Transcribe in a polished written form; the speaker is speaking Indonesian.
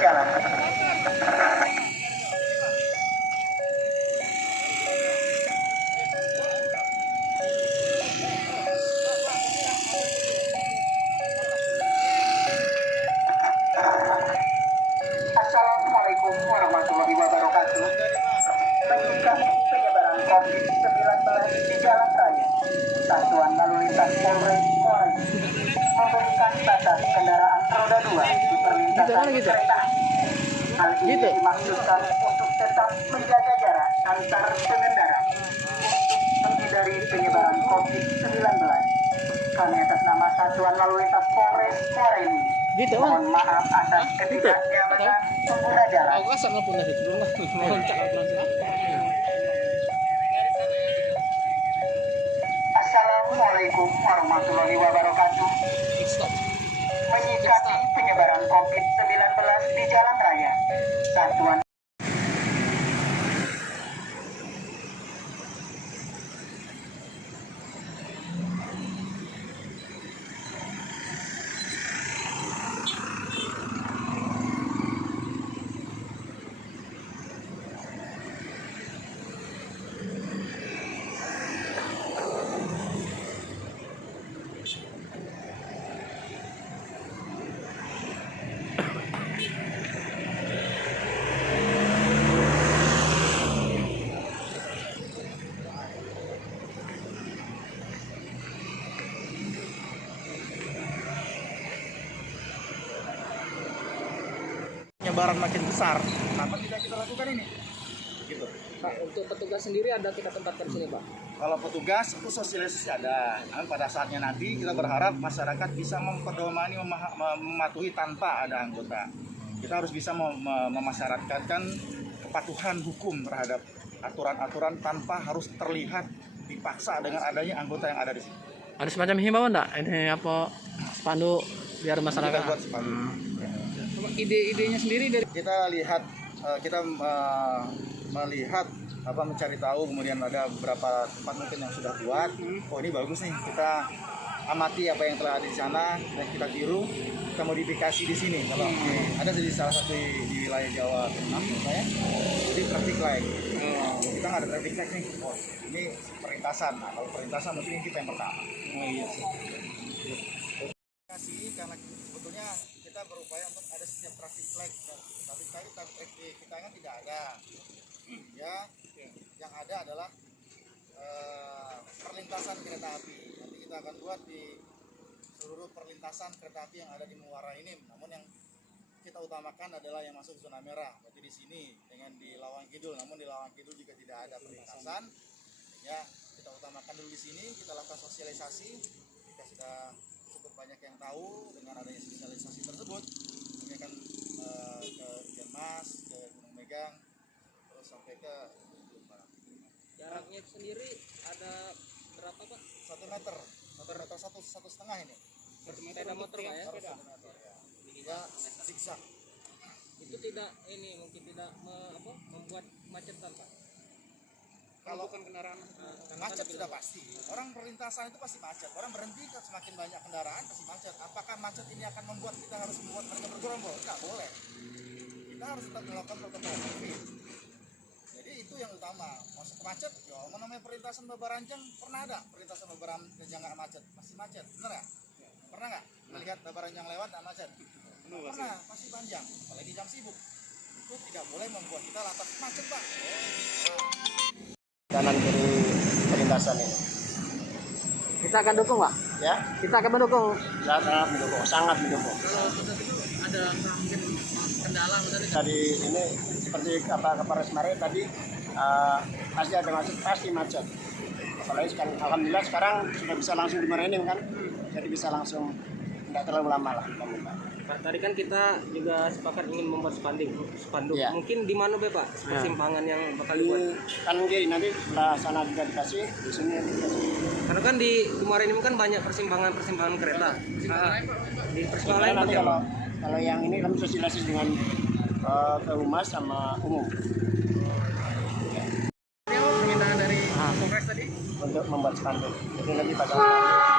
jalan. Assalamualaikum warahmatullahi wabarakatuh. Menyikapi penyebaran COVID-19 di jalan raya, Satuan Lalu Lintas Polres Muara Enim memberikan batas kendaraan roda 2 di perlintasan kereta api. Hal ini dimaksudkan untuk tetap menjaga jarak antar pengendara untuk menghindari penyebaran COVID-19. Kami atas nama Satuan Lalu Lintas Polres Muara Enim mohon maaf atas ketidaknyamanan pengguna jalan. Assalamualaikum warahmatullahi wabarakatuh. Menyikapi penyebaran COVID-19 di jalan raya, Satuan penyebaran makin besar. Kenapa tidak kita lakukan ini? Gitu. Pak, untuk petugas sendiri ada kita tempatkan sini, Pak? Kalau petugas itu sosialisasi ada. Namun pada saatnya nanti kita berharap masyarakat bisa memperdomani, mematuhi tanpa ada anggota. Kita harus bisa memasyarakatkan kepatuhan hukum terhadap aturan-aturan tanpa harus terlihat dipaksa dengan adanya anggota yang ada di sini. Ada semacam himbauan enggak? Ini apa spanduk biar masyarakat Kita buat spanduk. Ide-idenya sendiri dari Kita lihat, melihat mencari tahu, kemudian ada beberapa tempat mungkin yang sudah buat. Oh, ini bagus nih, kita amati apa yang telah ada di sana dan kita tiru, kita modifikasi di sini. Kalau ada di salah satu di wilayah Jawa Tengah, saya di traffic light. Kita nggak ada traffic light nih. Oh, ini perlintasan. Nah, kalau perlintasan mungkin kita yang pertama. Oh iya sih. Karena sebetulnya kita berupaya untuk ada setiap traffic light, tapi traffic kita kan tidak ada. Ya, yang ada adalah perlintasan kereta api. Nanti kita akan buat di seluruh perlintasan kereta api yang ada di Muara Enim. Namun yang kita utamakan adalah yang masuk zona merah. Berarti di sini dengan di Lawang Kidul. Namun di Lawang Kidul juga tidak ada perlintasan. Ya, kita utamakan dulu di sini. Kita lakukan sosialisasi. Kita sudah cukup banyak yang tahu dengan adanya sosialisasi tersebut. Kami akan ke Genmas, ke Gunung Megang, terus sampai ke Jaraknya sendiri ada berapa, Pak? 1 meter, 1,5 ini. Sepeda motor, Pak, ya? Harus 1 meter, ya. Ya, zigzag. Itu tidak mungkin tidak membuat macetan, Pak. Kalau bukan kendaraan macet sudah pasti. Orang perlintasan itu pasti macet. Orang berhenti semakin banyak kendaraan pasti macet. Apakah macet ini akan membuat kita harus membuat mereka bergerombol? Enggak boleh. Kita harus tetap melakukan protokol COVID. Jadi itu yang utama. Masuk macet, ya namanya perlintasan Babaranjang pernah ada perlintasan Babaranjang nggak macet, masih macet, bener nggak? Pernah nggak melihat Babaranjang lewat nggak macet? Pernah, pasti panjang. Apalagi jam sibuk. Itu tidak boleh membuat kita lantas macet, Pak. Kanan kiri perlintasan ini. Kita akan dukung, Pak. Ya, Kita akan mendukung. sangat mendukung, sangat mendukung. Kalau ada mungkin kendala misalnya Tadi ini seperti kata Kapolres Mare tadi, pasti ada macet, pasti macet. Apalagi sekarang, alhamdulillah sekarang sudah bisa langsung di Muara Enim kan, jadi bisa langsung tidak terlalu lama lah. Pak, tadi kan kita juga sepakat ingin membuat spanduk. Ya. Mungkin di mana, Pak? Persimpangan yang bakal dibuat. Kan kiri nanti sebelah sana juga dikasih, di sini dikasih. Karena kan di Muara Enim kan banyak persimpangan kereta. Di persimpangan lain Nanti bagaimana? kalau yang ini kami sosialisasi dengan ke humas sama umum Permintaan dari Polres tadi. untuk membuat spanduk. Jadi nanti pasang spanduk.